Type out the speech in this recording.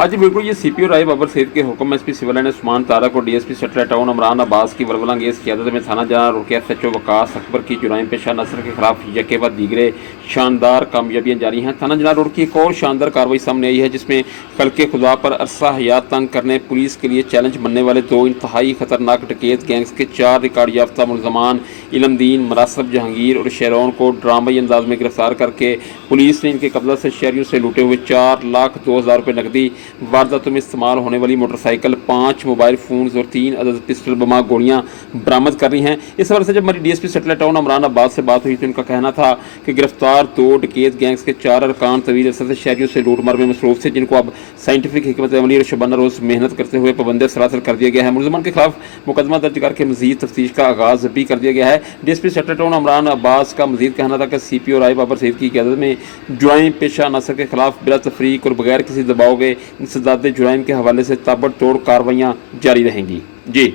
आज बिल्कुल ये सीपीओ राय बाबर सैद के हुक्म SP civil line Usman Tariq और DSP sector town Imran Abbas की वरवलांगेज क़यादत में थाना जहां रुके एसएचओ वकास अकबर की जुराइम पेशा नसर के खिलाफ यके व दीगरे शानदार कामयाबियां जारी हैं। थाना जना रोड की एक और शानदार कार्रवाई सामने आई है जिसमें कल के खुदा पर अरसा हयात तंग करने पुलिस के लिए चैलेंज बनने वाले दो इंतहाई खतरनाक डकैत गैंग्स के 4 रिकॉर्ड याफ्ता मुलजमान इलमदीन, मरासब, जहांगीर और शेरौन को ड्रामाई अंदाज में गिरफ्तार करके पुलिस ने इनके कब्जा से शहरियों से लूटे हुए 4,02,000 रुपये नकदी, वारदातों में इस्तेमाल होने वाली मोटरसाइकिल, 5 मोबाइल फ़ोन्स और 3 अदद पिस्टल बमा गोलियां बरामद कर रही हैं। इस हवाले से जब हमारी DSP settle town Imran Abbas से बात हुई तो उनका कहना था कि गिरफ्तार 2 डकैत गैंग्स के 4 अरकान तवील अरसे से शहरियों से लूटमार में मसरूफ थे, जिनको अब साइंटिफिक हिकमत अमली और शबाना रोज़ मेहनत करते हुए पाबंदी सरासर कर दिया गया है। मुलजमान के खिलाफ मुकदमा दर्ज करके मजीद तफ्तीश का आगाज़ भी कर दिया गया है। DSP sector town Imran Abbas का मजीद कहना था कि सीपीओ राय बाबर सैद की क़यादत में जुराइम पेशा अनासर के खिलाफ बिला तफरीक और बगैर किसी दबाव के इंसदाद जुराइम के हवाले से ताबड़तोड़ कार्रवाइयाँ जारी रहेंगी। जी।